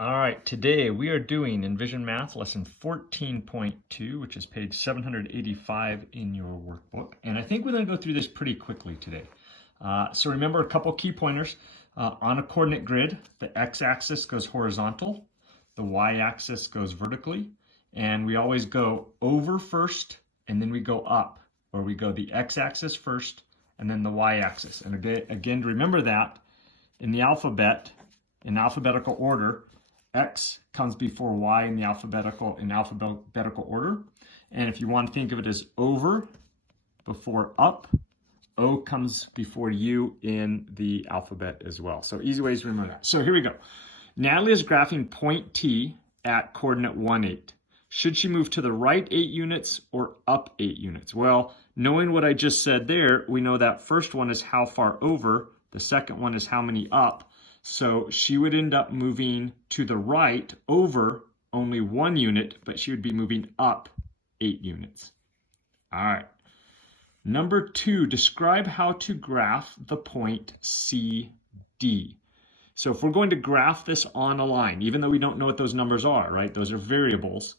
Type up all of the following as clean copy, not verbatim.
All right, today we are doing enVision Math lesson 14.2, which is page 785 in your workbook. And I think we're going to go through this pretty quickly today. So remember a couple key pointers. On a coordinate grid, the x-axis goes horizontal, the y-axis goes vertically, and we always go over first, and then we go up, or we go the x-axis first, and then the y-axis. And again, remember that in the alphabet, in alphabetical order, X comes before Y in alphabetical order. And if you want to think of it as over before up, O comes before U in the alphabet as well. So easy ways to remember that. So here we go. Natalie is graphing point T at coordinate 1, 8. Should she move to the right 8 units or up 8 units? Well, knowing what I just said there, we know that first one is how far over, the second one is how many up. So she would end up moving to the right over only 1 unit, but she would be moving up 8 units. All right. Number 2, describe how to graph the point CD. So if we're going to graph this on a line, even though we don't know what those numbers are, right? Those are variables.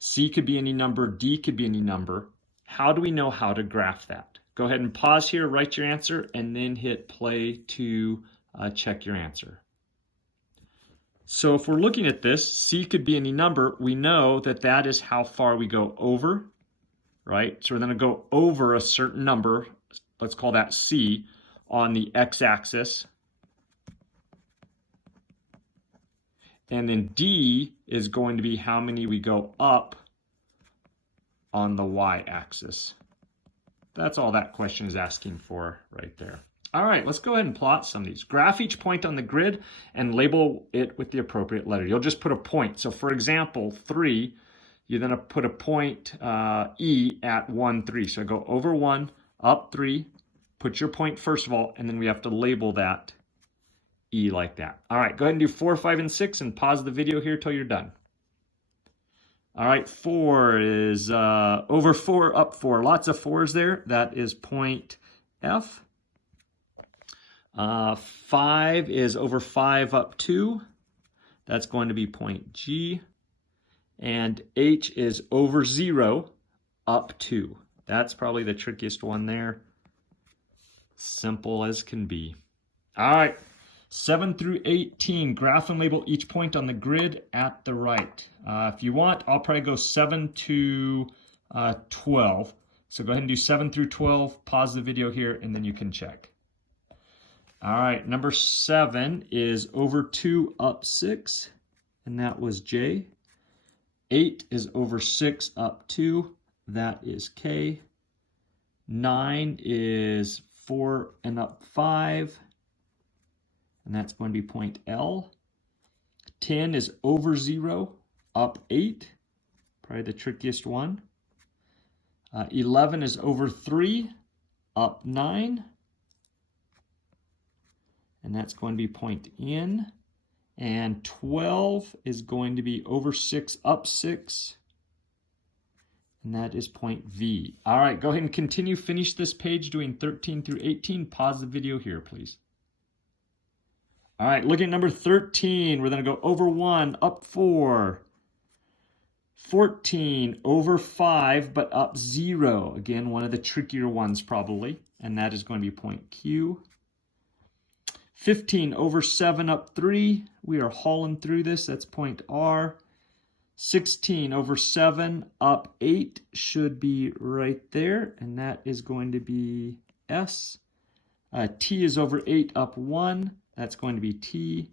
C could be any number, D could be any number. How do we know how to graph that? Go ahead and pause here, write your answer, and then hit play to check your answer. So if we're looking at this, C could be any number. We know that that is how far we go over, right? So we're going to go over a certain number. Let's call that C on the x-axis. And then D is going to be how many we go up on the y-axis. That's all that question is asking for right there. All right, let's go ahead and plot some of these. Graph each point on the grid and label it with the appropriate letter. You'll just put a point. So for example, 3, you're going to put a point E at 1, 3. So I go over 1, up 3, put your point first of all, and then we have to label that E like that. All right, go ahead and do 4, 5, and 6 and pause the video here till you're done. All right, 4 is over 4, up 4. Lots of 4s there. That is point F. 5 is over 5 up 2. That's going to be point G. And H is over 0 up 2. That's probably the trickiest one there. Simple as can be. All right, 7 through 18. Graph and label each point on the grid at the right. If you want, I'll probably go 7 to 12. So go ahead and do 7 through 12. Pause the video here, and then you can check. All right, number 7 is over 2 up 6, and that was J. 8 is over 6 up 2, that is K. 9 is 4 and up 5, and that's going to be point L. 10 is over 0 up 8, probably the trickiest one. 11 is over 3 up 9. And that's going to be point N. And 12 is going to be over 6 up 6. And that is point V. All right, go ahead and continue. Finish this page doing 13 through 18. Pause the video here, please. All right, look at number 13. We're going to go over 1, up 4. 14, over 5, but up 0. Again, one of the trickier ones probably. And that is going to be point Q. 15 over 7 up 3. We are hauling through this. That's point R. 16 over 7 up 8 should be right there. And that is going to be S. T is over 8 up 1. That's going to be T.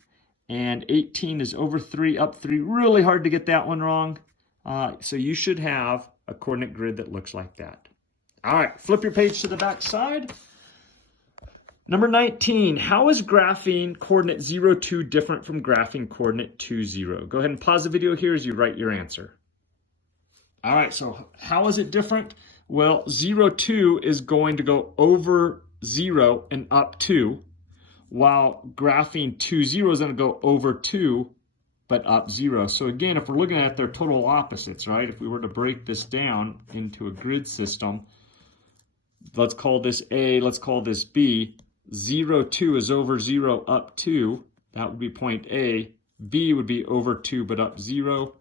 And 18 is over 3 up 3. Really hard to get that one wrong. So you should have a coordinate grid that looks like that. All right, flip your page to the back side. Number 19, how is graphing coordinate 0, 2 different from graphing coordinate 2, 0? Go ahead and pause the video here as you write your answer. All right, so how is it different? Well, 0, 2 is going to go over 0 and up 2, while graphing 2, 0 is going to go over 2, but up 0. So again, if we're looking at their total opposites, right? If we were to break this down into a grid system, let's call this A, let's call this B. 0, 2 is over 0 up 2. That would be point A. B would be over 2 but up 0.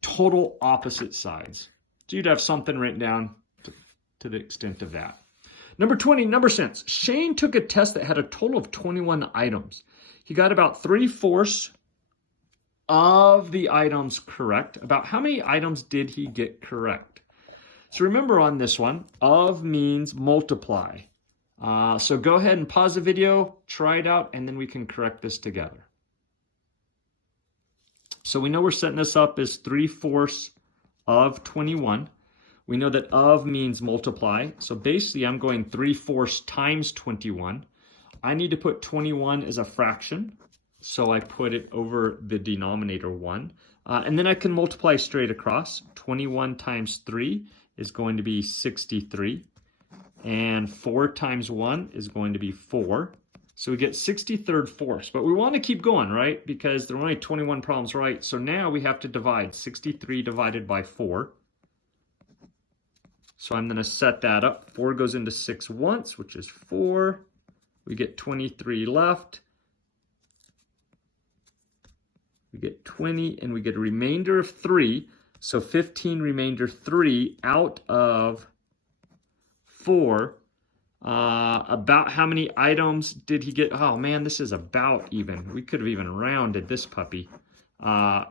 Total opposite sides. So you'd have something written down to the extent of that. Number 20, number sense. Shane took a test that had a total of 21 items. He got about 3/4 of the items correct. About how many items did he get correct? So remember on this one, of means multiply. So go ahead and pause the video, try it out, and then we can correct this together. So we know we're setting this up as 3/4 of 21. We know that of means multiply. So basically I'm going 3/4 times 21. I need to put 21 as a fraction. So I put it over the denominator 1. And then I can multiply straight across. 21 times 3 is going to be 63. And 4 times 1 is going to be 4. So we get 63rd fourths. But we want to keep going, right? Because there are only 21 problems right. So now we have to divide 63 divided by 4. So I'm going to set that up. 4 goes into 6 once, which is 4. We get 23 left. We get 20, and we get a remainder of 3. So 15 remainder 3 out of 4. About how many items did he get? Oh man, this is about even. We could have even rounded this puppy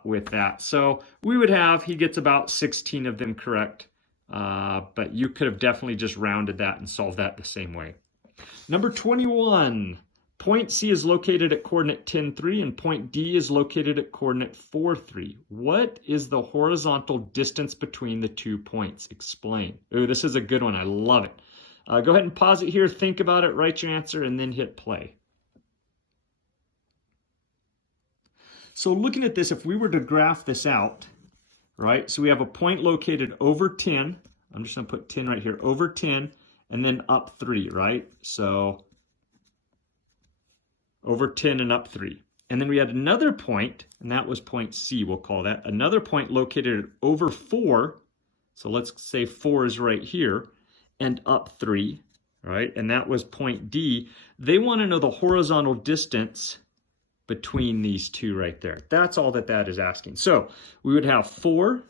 with that. So we would have, he gets about 16 of them correct. But you could have definitely just rounded that and solved that the same way. Number 21. Point C is located at coordinate 10, 3, and point D is located at coordinate 4, 3. What is the horizontal distance between the 2 points? Explain. Ooh, this is a good one. I love it. Go ahead and pause it here, think about it, write your answer, and then hit play. So looking at this, if we were to graph this out, right? So we have a point located over 10. I'm just going to put 10 right here, over 10, and then up 3, right? So over 10 and up 3. And then we had another point, and that was point C, we'll call that. Another point located over 4. So let's say 4 is right here, and up 3, right? And that was point D. They want to know the horizontal distance between these two right there. That's all that is asking. So we would have 4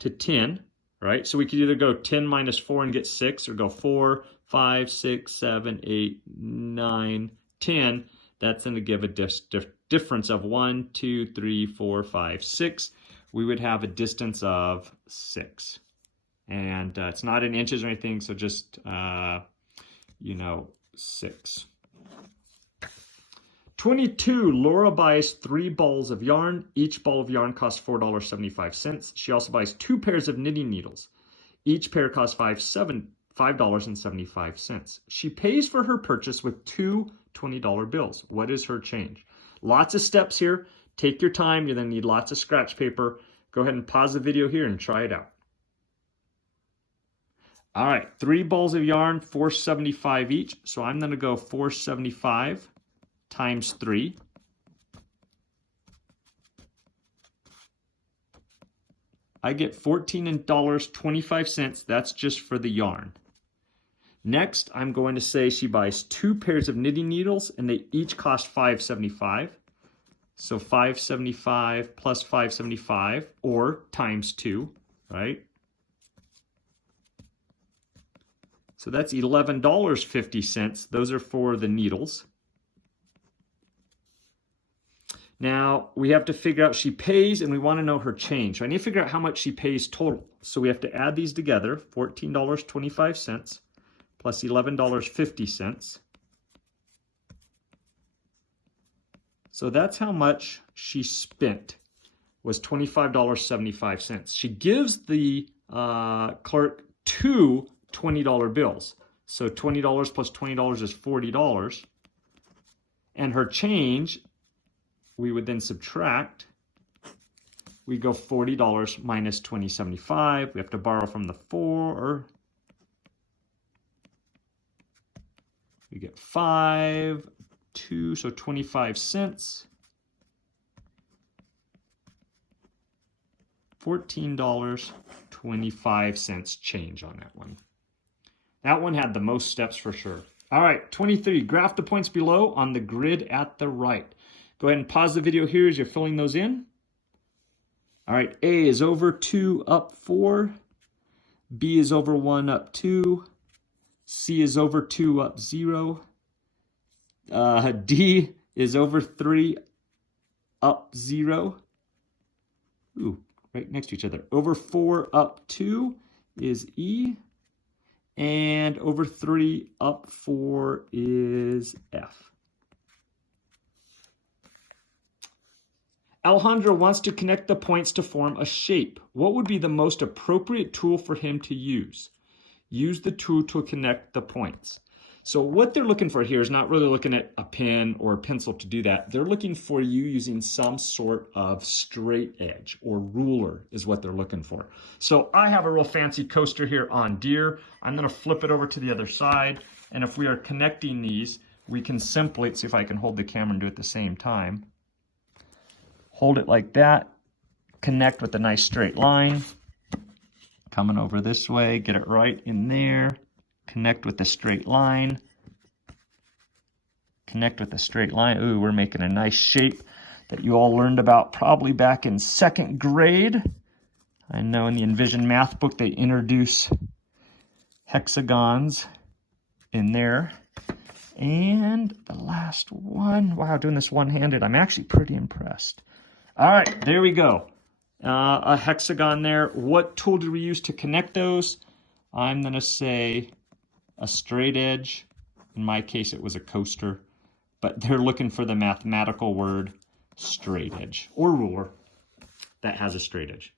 to 10, right? So we could either go 10 minus 4 and get 6, or go 4, 5, 6, 7, 8, 9, 10. That's going to give a difference of 1, 2, 3, 4, 5, 6. We would have a distance of 6. And it's not in inches or anything, so just, 6. 22, Laura buys 3 balls of yarn. Each ball of yarn costs $4.75. She also buys 2 pairs of knitting needles. Each pair costs $5.75. She pays for her purchase with 2 $20 bills. What is her change? Lots of steps here. Take your time. You're going to need lots of scratch paper. Go ahead and pause the video here and try it out. All right, 3 balls of yarn, $4.75 each. So I'm going to go $4.75 times 3. I get $14.25. That's just for the yarn. Next, I'm going to say she buys 2 pairs of knitting needles, and they each cost $5.75. So $5.75 plus $5.75, or times 2, right? So that's $11.50. Those are for the needles. Now, we have to figure out, she pays, and we want to know her change. So I need to figure out how much she pays total. So we have to add these together, $14.25 plus $11.50. So that's how much she spent, was $25.75. She gives the clerk 2 $20 bills. So $20 plus $20 is $40. And her change, we would then subtract. We go $40 minus $20.75. We have to borrow from the 4. We get 5, 2, so 25 cents. $14.25 change on that one. That one had the most steps for sure. All right, 23, graph the points below on the grid at the right. Go ahead and pause the video here as you're filling those in. All right, A is over 2 up 4. B is over 1 up 2. C is over 2 up 0. D is over 3 up 0. Ooh, right next to each other. Over 4 up 2 is E. And over 3 up 4 is F. Alejandro wants to connect the points to form a shape. What would be the most appropriate tool for him to use? Use the tool to connect the points. So what they're looking for here is not really looking at a pen or a pencil to do that. They're looking for you using some sort of straight edge or ruler is what they're looking for. So I have a real fancy coaster here on Deer. I'm going to flip it over to the other side. And if we are connecting these, we can simply, see if I can hold the camera and do it at the same time. Hold it like that, connect with a nice straight line. Coming over this way, get it right in there. Connect with the straight line. Connect with the straight line. Ooh, we're making a nice shape that you all learned about probably back in 2nd grade. I know in the enVision math book they introduce hexagons in there. And the last one, wow, doing this one-handed, I'm actually pretty impressed. All right, there we go. A hexagon there. What tool did we use to connect those? I'm going to say a straight edge. In my case, it was a coaster. But they're looking for the mathematical word straight edge or ruler that has a straight edge.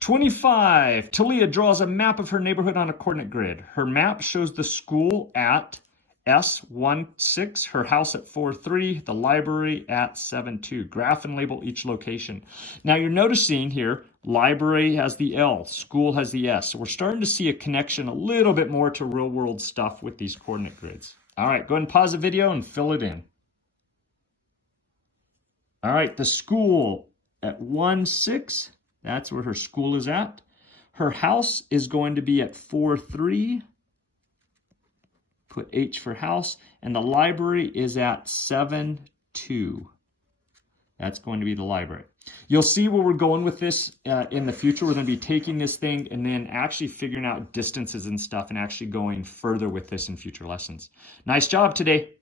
25. Talia draws a map of her neighborhood on a coordinate grid. Her map shows the school at S16, her house at 43, the library at 72. Graph and label each location. Now you're noticing here, library has the L, school has the S. So we're starting to see a connection a little bit more to real world stuff with these coordinate grids. All right, go ahead and pause the video and fill it in. All right, the school at 16, that's where her school is at. Her house is going to be at 43. Put H for house, and the library is at 72. That's going to be the library. You'll see where we're going with this in the future. We're going to be taking this thing and then actually figuring out distances and stuff and actually going further with this in future lessons. Nice job today.